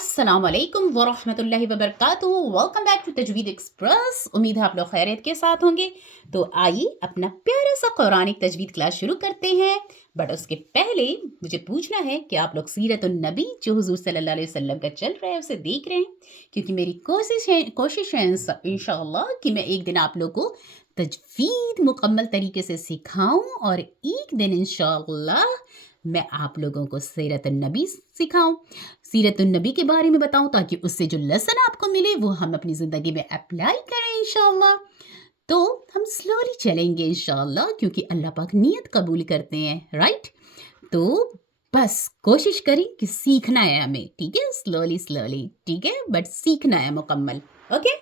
अस्सलाम वालेकुम वरहमतुल्लाहि वबरकातुहू। Welcome back to Tajweed Express. उम्मीद है आप लोग खैरियत के साथ होंगे। तो आइए अपना प्यारा सा कुरानिक तजवीद क्लास शुरू करते हैं। बट उसके पहले मुझे पूछना है कि आप लोग सीरतुन नबी जो हुजूर सल्लल्लाहु अलैहि वसल्लम का चल रहा है उसे देख रहे हैं, क्योंकि मेरी कोशिश है इंशाअल्लाह कि मैं एक दिन आप लोग को तजवीद मुकम्मल तरीके से सिखाऊं और एक दिन इंशाअल्लाह मैं आप लोगों को सीरतुन नबी सिखाऊं, सीरतुन नबी के बारे में बताऊं, ताकि उससे जो लेसन आपको मिले वो हम अपनी ज़िंदगी में अप्लाई करें इंशाअल्लाह। तो हम स्लोली चलेंगे इंशाअल्लाह, क्योंकि अल्लाह पाक नियत कबूल करते हैं, राइट। तो बस कोशिश करें कि सीखना है हमें, ठीक है, स्लोली स्लोली, ठीक है, बट सीखना है मुकम्मल। ओके,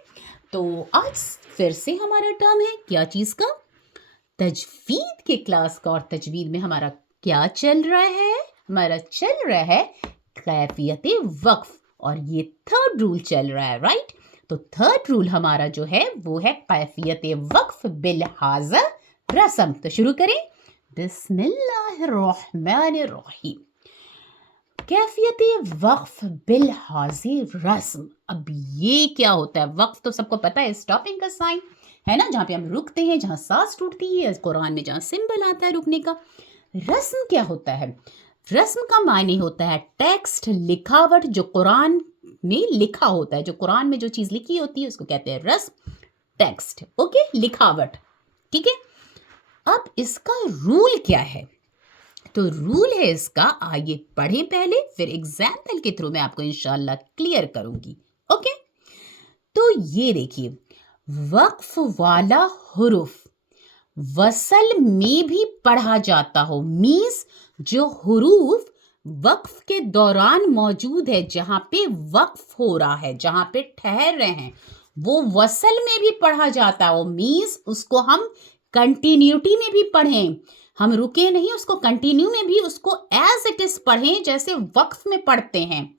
तो आज फिर से हमारा टर्म है क्या चीज़ का, तजवीद के क्लास का। और तजवीद में हमारा क्या चल रहा है, हमारा चल रहा है कैफियत वक्फ, और ये थर्ड रूल चल रहा है, राइट। तो थर्ड रूल हमारा जो है वो है कैफियत वक्फ बिलहाज़ रस्म। तो शुरू करें, बिस्मिल्लाहिर्रहमानिर्रहीम। कैफियत वक्फ बिलहाज़ रस्म। अब ये क्या होता है? वक्फ तो सबको पता है, स्टॉपिंग का साइन है ना, जहाँ पे हम रुकते हैं, जहाँ सांस टूटती है, कुरान में जहाँ सिंबल आता है रुकने का। रस्म क्या होता है? रस्म का मायने होता है टेक्स्ट, लिखावट, जो कुरान में लिखा होता है, जो कुरान में जो चीज़ लिखी होती है उसको कहते हैं रस्म, टेक्स्ट, ओके, लिखावट, ठीक है। अब इसका रूल क्या है? तो रूल है इसका, आइए पढ़ें पहले, फिर एग्जाम्पल के थ्रू मैं आपको इंशाल्लाह क्लियर करूंगी, ओके। तो ये देखिए, वक्फ वाला हुरूफ वसल में भी पढ़ा जाता हो, मीन्स जो हुरूफ वक्फ के दौरान मौजूद है, जहाँ पे वक्फ हो रहा है, जहाँ पे ठहर रहे हैं, वो वसल में भी पढ़ा जाता हो, मीन्स उसको हम कंटिन्यूटी में भी पढ़ें, हम रुके नहीं, उसको कंटिन्यू में भी उसको एज इट इज पढ़ें जैसे वक्फ में पढ़ते हैं।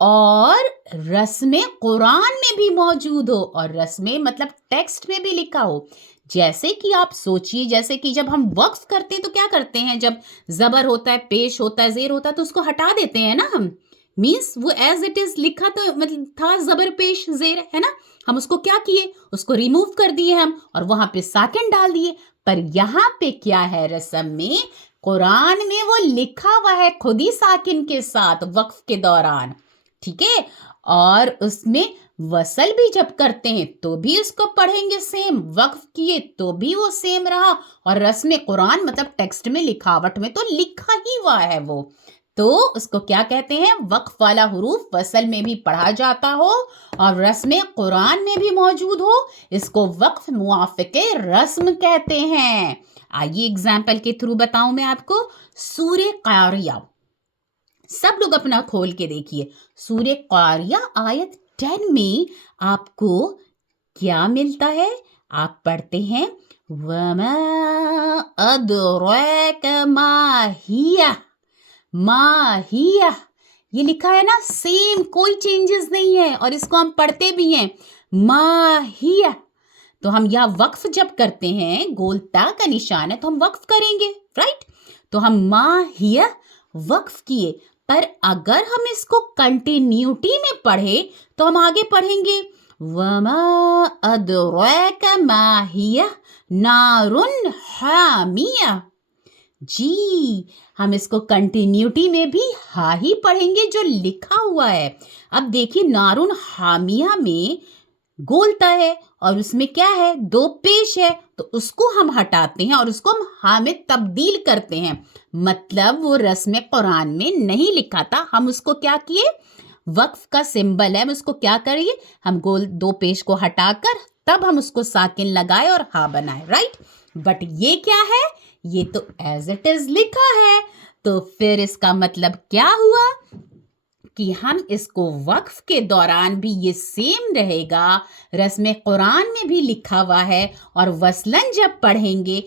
और रस्में कुरान में भी मौजूद हो, और रस्में मतलब टेक्स्ट में भी लिखा हो। जैसे कि आप सोचिए, जैसे कि जब हम वक्फ करते हैं तो क्या करते हैं, जब जबर होता है, पेश होता है, जेर होता है, तो उसको हटा देते हैं ना हम, मीन्स वो एज इट इज लिखा तो मतलब था, जबर पेश जेर है ना, हम उसको क्या किए, उसको रिमूव कर दिए हम और वहां पे साकिन डाल दिए। पर यहाँ पे क्या है, रस्म में, कुरान में वो लिखा हुआ है खुद ही साकिन के साथ वक्फ के दौरान, ठीक है। और उसमें वसल भी जब करते हैं तो भी उसको पढ़ेंगे सेम, वक्फ किए तो भी वो सेम रहा, और रस्म कुरान मतलब टेक्स्ट में, लिखावट में तो लिखा ही हुआ है वो। तो उसको क्या कहते हैं, वक्फ वाला हुरूफ वसल में भी पढ़ा जाता हो और रस्म कुरान में भी मौजूद हो, इसको वक्फ मुआफ़िक़े रस्म कहते हैं। आइए एग्जाम्पल के थ्रू बताऊं मैं आपको। सूरे क़ारिया, सब लोग अपना खोल के देखिए। सूरे क़ारिया आयत 10 में आपको क्या मिलता है? आप पढ़ते हैं, वमा अदराक मा हिया, मा हिया, ये लिखा है ना, सेम, कोई चेंजेस नहीं है, और इसको हम पढ़ते भी हैं, मा हिया। तो हम यहाँ वक्फ जब करते हैं, गोल ता का निशान है तो हम वक्फ करेंगे, राइट। तो हम मा हिया वक्फ किए, पर अगर हम इसको कंटिन्यूटी में पढ़े तो हम आगे पढ़ेंगे, वमा अदराक मा हिया नारुन हामिया। जी, हम इसको कंटिन्यूटी में भी हा ही पढ़ेंगे जो लिखा हुआ है। अब देखिए, नारुन हामिया में गोलता है और उसमें क्या है, दो पेश है, तो उसको हम हटाते हैं और उसको हम हा में तब्दील करते हैं। मतलब वो रस्म कुरान में नहीं लिखा था, हम उसको क्या किए, वक्फ का सिंबल है, हम उसको क्या करिए, हम गोल दो पेश को हटाकर तब हम उसको साकिन लगाए और हा बनाए, राइट। बट ये क्या है, ये तो एज इट इज लिखा है। तो फिर इसका मतलब क्या हुआ कि हम इसको वक्फ के दौरान भी ये सेम रहेगा, रस्म कुरान में भी लिखा हुआ है, और वसलन जब पढ़ेंगे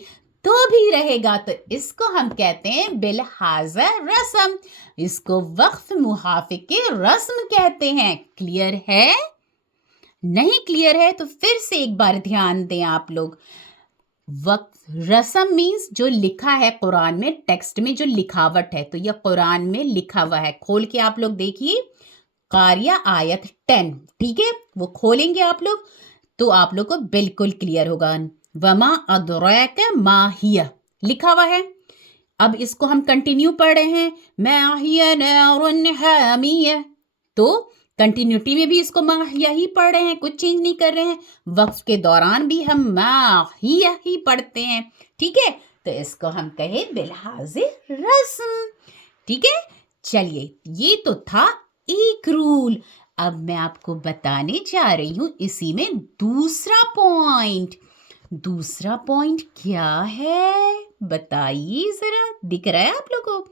तो भी रहेगा। तो इसको हम कहते हैं बिलहाज़ रस्म, इसको वक्फ मुहाफ़िक़े रस्म कहते हैं। क्लियर है? नहीं क्लियर है तो फिर से एक बार ध्यान दें आप लोग। वक्फ रस्म मीन्स जो लिखा है कुरान में, टेक्स्ट में जो लिखावट है, तो यह कुरान में लिखा हुआ है, खोल के आप लोग देखिए, कारिया आयत 10, ठीक है, वो खोलेंगे आप लोग तो आप लोग को बिल्कुल क्लियर होगा। वमा अदरैक मा हिया लिखा हुआ है। अब इसको हम कंटिन्यू पढ़ रहे हैं, मा हिया नारुन हामिया, तो कंटिन्यूटी में भी इसको मा हिया ही पढ़ रहे हैं, कुछ चेंज नहीं कर रहे हैं। वक्फ के दौरान भी हम मा हिया ही पढ़ते हैं, ठीक है। तो इसको हम कहे बिलहाज़े रस्म, ठीक है। चलिए, ये तो था एक रूल। अब मैं आपको बताने जा रही हूँ इसी में दूसरा पॉइंट। दूसरा पॉइंट क्या है बताइए जरा, दिख रहा है आप लोगों को?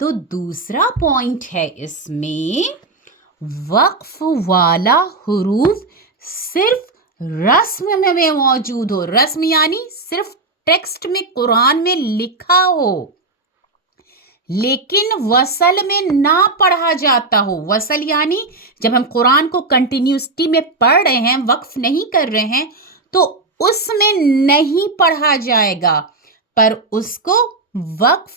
तो दूसरा पॉइंट है इसमें, वक्फ वाला हुरूफ सिर्फ रस्म में मौजूद हो। रस्म यानी सिर्फ टेक्स्ट में कुरान में लिखा हो, लेकिन वसल में ना पढ़ा जाता हो। वसल यानी जब हम कुरान को कंटिन्यूटी में पढ़ रहे हैं, वक्फ नहीं कर रहे हैं, तो उसमें नहीं पढ़ा जाएगा, पर उसको वक्फ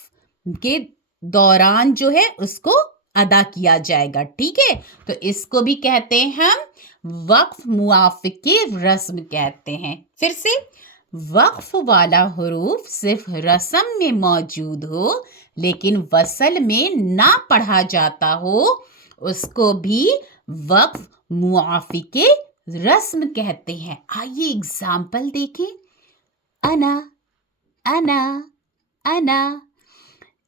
के दौरान जो है उसको अदा किया जाएगा, ठीक है। तो इसको भी कहते हैं हम वक्फ मुआफ़िक़े रस्म कहते हैं। फिर से, वक्फ वाला हुरूफ सिर्फ रस्म में मौजूद हो लेकिन वसल में ना पढ़ा जाता हो, उसको भी वक्फ मुआफ़िक़े रस्म कहते हैं। आइए एग्जाम्पल देखें। अना अना अना,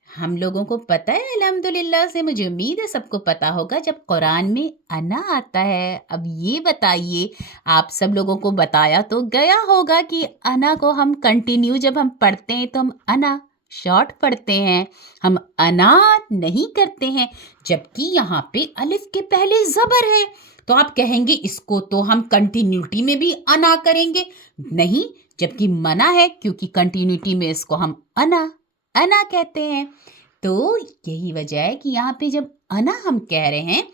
हम लोगों को पता है अल्हम्दुलिल्लाह से, मुझे उम्मीद है सबको पता होगा जब कुरान में अना आता है। अब ये बताइए, आप सब लोगों को बताया तो गया होगा कि अना को हम कंटिन्यू जब हम पढ़ते हैं तो हम अना शॉर्ट पढ़ते हैं, हम अना नहीं करते हैं, जबकि यहाँ पे अलिफ के पहले ज़बर है। तो आप कहेंगे इसको तो हम कंटिन्यूटी में भी अना करेंगे, नहीं, जबकि मना है, क्योंकि कंटिन्यूटी में इसको हम अना अना कहते हैं। तो यही वजह है कि यहाँ पे जब अना हम कह रहे हैं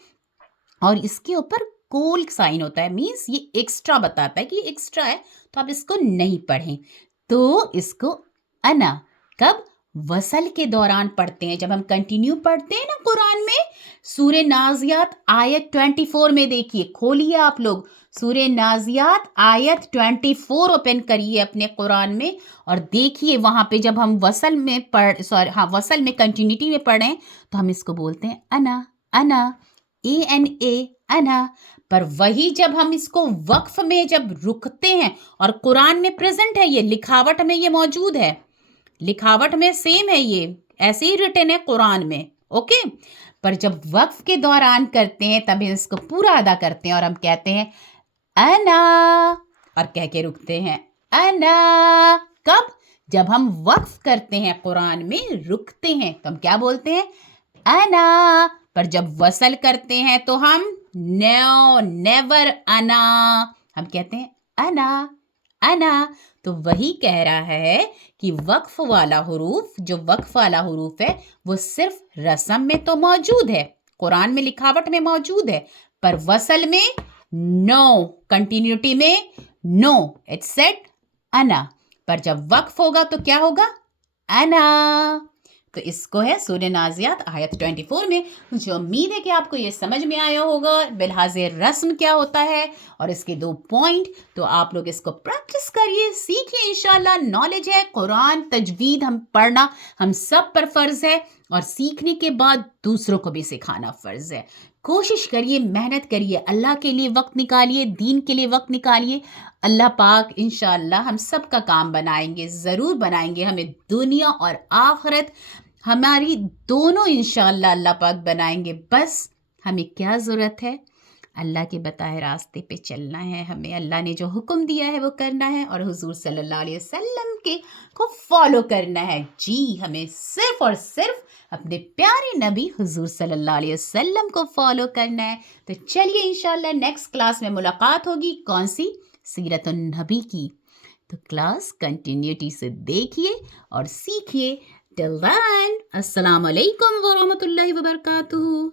और इसके ऊपर कोल साइन होता है, मीन्स ये एक्स्ट्रा बताता है कि एक्स्ट्रा है, तो आप इसको नहीं पढ़ें। तो इसको अना कब वसल के दौरान पढ़ते हैं, जब हम कंटिन्यू पढ़ते हैं ना कुरान में। सूरे नाज़ियात आयत 24 में देखिए, खोलिए आप लोग सूरे नाज़ियात आयत 24 ओपन करिए अपने कुरान में और देखिए वहाँ पे जब हम वसल में वसल में कंटिन्यूटी में पढ़ें तो हम इसको बोलते हैं अना अना, ANA अना। पर वही जब हम इसको वक्फ में जब रुकते हैं और कुरान में प्रेजेंट है, ये लिखावट में ये मौजूद है, लिखावट में सेम है, ये ऐसे ही रिटन है कुरान में, ओके। पर जब वक्फ के दौरान करते हैं तब इसको पूरा अदा करते हैं और हम कहते हैं अना और कह के रुकते हैं अना। कब? जब हम वक्फ करते हैं कुरान में रुकते हैं तो हम क्या बोलते हैं अना। पर जब वसल करते हैं तो हम नो नेवर अना, हम कहते हैं अना अना। तो वही कह रहा है कि वक्फ वाला हुरूफ, जो वक्फ वाला हुरूफ है वो सिर्फ रस्म में तो मौजूद है, कुरान में लिखावट में मौजूद है, पर वसल में नो, कंटिन्यूटी में नो, इट्स सेड अना। पर जब वक्फ होगा तो क्या होगा अना। तो इसको है सूरह नाज़ियात आयत 24 में। मुझे उम्मीद है कि आपको ये समझ में आया होगा बिलहाज़े रस्म क्या होता है और इसके 2 पॉइंट। तो आप लोग इसको प्रैक्टिस करिए, सीखिए, इंशाल्लाह नॉलेज है। कुरान तजवीद हम पढ़ना हम सब पर फ़र्ज़ है और सीखने के बाद दूसरों को भी सिखाना फ़र्ज़ है। कोशिश करिए, मेहनत करिए, अल्लाह के लिए वक्त निकालिए, दीन के लिए वक्त निकालिए। अल्लाह पाक इंशाअल्लाह हम सब का काम बनाएंगे, ज़रूर बनाएंगे। हमें दुनिया और आखिरत हमारी दोनों इंशाअल्लाह अल्लाह पाक बनाएंगे। बस हमें क्या ज़रूरत है, अल्लाह के बताए रास्ते पे चलना है। हमें अल्लाह ने जो हुक्म दिया है वो करना है और हुजूर सल्लल्लाहु अलैहि वसल्लम के को फॉलो करना है। जी, हमें सिर्फ़ और सिर्फ अपने प्यारे नबी हुजूर सल्लल्लाहु अलैहि वसल्लम को फॉलो करना है। तो चलिए इंशाअल्लाह नेक्स्ट क्लास में मुलाकात होगी, कौन सी, सीरतुन नबी की। तो क्लास कंटिन्यूटी से देखिए और सीखिए। टिल देन, अस्सलाम वालेकुम व रहमतुल्लाहि व बरकातुहू।